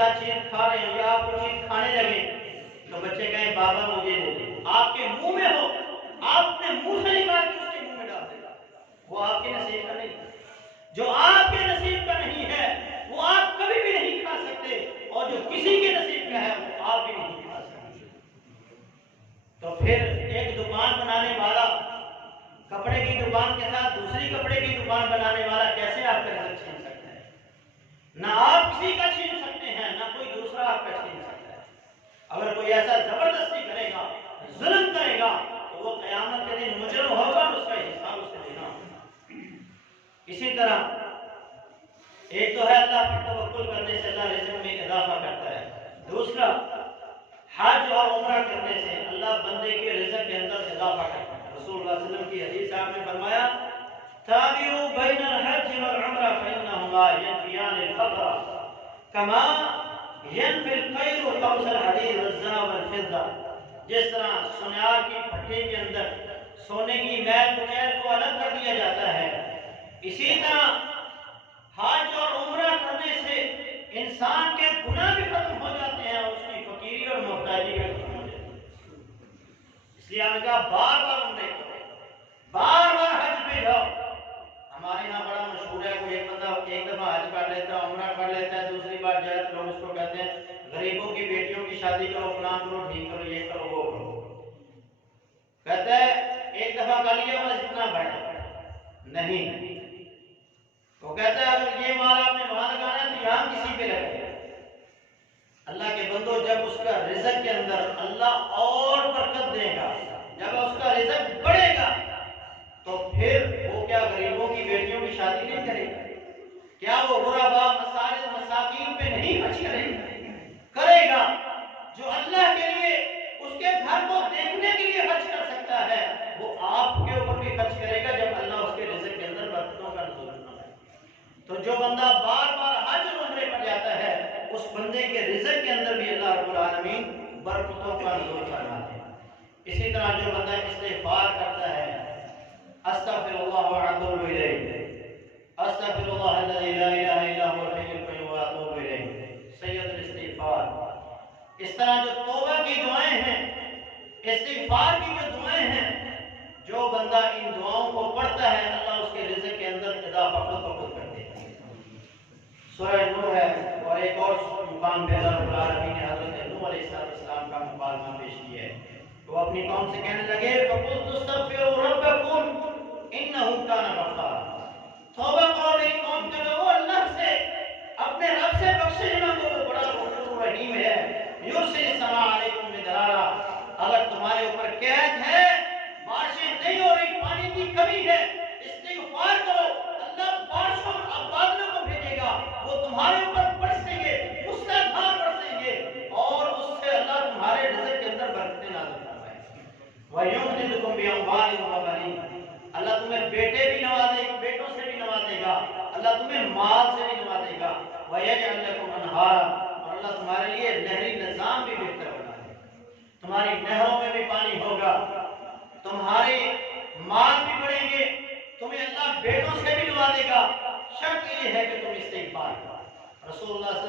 ساتھ چیز کھا رہے ہیں یا آپ کو چیز کھانے لگے تو بچے کہیں بابا مجھے دے دے، آپ کے منہ میں ہو، آپ اپنے منہ سے نکال کے اس کے منہ میں ڈال دے گا، وہ آپ کے نصیب کا نہیں، جو آپ کے نصیب کا نہیں ہے وہ آپ کبھی بھی نہیں کھا سکتے، اور جو کسی کے نصیب کا ہے وہ آپ بھی نہیں کھا سکتے۔ تو پھر ایک دکان بنانے والا کپڑے کی دکان کے ساتھ دوسری کپڑے کی دکان بنانے والا کیسے آپ کا رزق چھین سکتا ہے؟ نہ آپ کسی کا چھین سکتے ہیں، نہ کوئی دوسرا آپ کا چھین سکتا ہے۔ اگر کوئی ایسا زبردستی کرے گا، ظلم کرے گا، تو وہ قیامت کے دن مجرم ہوگا اور اس کا حساب اس کو دینا ہوگا۔ اسی طرح ایک تو ہے اللہ پر توکل کرنے سے اللہ رزق میں اضافہ کرتا ہے، دوسرا حج اور عمرہ کرنے سے اللہ بندے کے رزق کے اندر اضافہ کرتا ہے۔ رسول اللہ صلی اللہ علیہ وسلم کی حدیث آپ نے فرمایا تابعوا بین الحج والعمرہ فإنہما ینفیان الفقر کما ینفی القیر قوس الحدید والذهب والفضہ۔ جس طرح سونار کی پھٹی کے اندر سونے کی میل کچیل کو الگ کر دیا جاتا ہے، اسی طرح حج اور عمرہ کرنے سے انسان کے گناہ بھی ختم ہو جاتے ہیں اور اس کی فقیری اور محتاجی بھی ختم ہو جاتی ہے۔ اس لیے ہم نے کہا بار بار عمرے کرو، بار بار حج پہ جاؤ۔ ہمارے یہاں بڑا مشہور ہے، کوئی ایک بندہ ایک دفعہ حج کر لیتا ہے، عمرہ کر لیتا ہے، دوسری بار جائے تو لوگ اس کو کہتے ہیں غریبوں کی بیٹیوں کی شادی کرو، فلاں کرو، ٹھیک کرو، یہ کرو، وہ کرو۔ کہتا ہے ایک دفعہ کر لیا بس اتنا بڑا نہیں، وہ کہتا ہے اگر یہ مال آپ نے وہاں لگانا ہے تو یہاں کسی پہ لگائے۔ اللہ کے بندو جب اس کا رزق کے اندر اللہ اور برکت دے گا، جب اس کا رزق بڑھے گا تو پھر وہ کیا غریبوں کی بیٹیوں کی شادی نہیں کرے گا؟ کیا وہ غرباء مساجد مساکین پہ نہیں خرچ کرے گا؟ کرے گا۔ جو اللہ کے لیے اس کے گھر کو دیکھنے کے لیے خرچ کر سکتا ہے وہ آپ کے اوپر بھی خرچ کرے گا جب اللہ اس کے رزق کے اندر برکتوں کا نزول کرے گا۔ تو جو بندہ بار بار حج اور عمرے پر جاتا ہے اس بندے کے رزق کے اندر بھی اللہ رب العالمین برکتوں کا نزول فرماتے ہیں۔ اسی طرح جو بندہ استغفار کرتا ہے، استغفر اللہ واتوب الیہ، استغفر اللہ الذی لا الہ الا هو الحی القیوم واتوب الیہ، سید الاستغفار۔ اس طرح جو توبہ کی دعائیں ہیں، استغفار کی جو دعائیں ہیں، جو بندہ ان دعاؤں کو پڑھتا ہے اللہ اس کے رزق کے اندر اضافہ خود بخود کر دیتا ہے۔ سورہ نوح ہے، اور ایک اور مقام پہ اللہ رب العالمین نے حضرت نوح علیہ السلام کا مکالمہ پیش کیا ہے۔ وہ اپنی قوم سے کہنے لگے فَقُلْتُ اسْتَغْفِرُوا رَبَّكُمْ إِنَّهُ كَانَ غَفَّارًا، توبہ کرو میری قوم کے لوگوں، اللہ سے اپنے رب سے بخشش مانگو، وہ بڑا غفور رحیم ہے۔ یُرْسِلِ السَّمَاءَ عَلَيْكُم مِّدْرَارًا، اگر تمہارے اوپر قحط ہے، بارشیں نہیں ہو رہی، پانی کی کمی ہے، استغفار کرو، اللہ بارشوں اور بادلوں کو بھیجے گا، وہ تمہارے اوپر برسیں گے، موسلادھار برسیں گے، اور اس سے اللہ تمہارے رزق کے اندر برکتیں نازل فرمائے گا۔ وَيُمْدِدْكُم بِأَمْوَالٍ وَبَنِينَ، اللہ تمہیں بیٹے بھی نوازے گا، بیٹوں سے بھی نوازے گا، اللہ تمہیں مال سے بھی نوازے گا۔ وَيَجْعَلْ لَكُمْ أَنْهَارًا، اور اللہ تمہارے لیے نہری نظام بھی بہتر بنا دے گا، تمہاری نہروں میں بھی پانی ہوگا، تمہارے مال بھی بڑھیں گے، تمہیں اللہ بیٹوں سے بھی نوازے گا، شرط یہ ہے کہ تم استغفار کرو۔ رسول اللہ صلی اللہ علیہ وسلم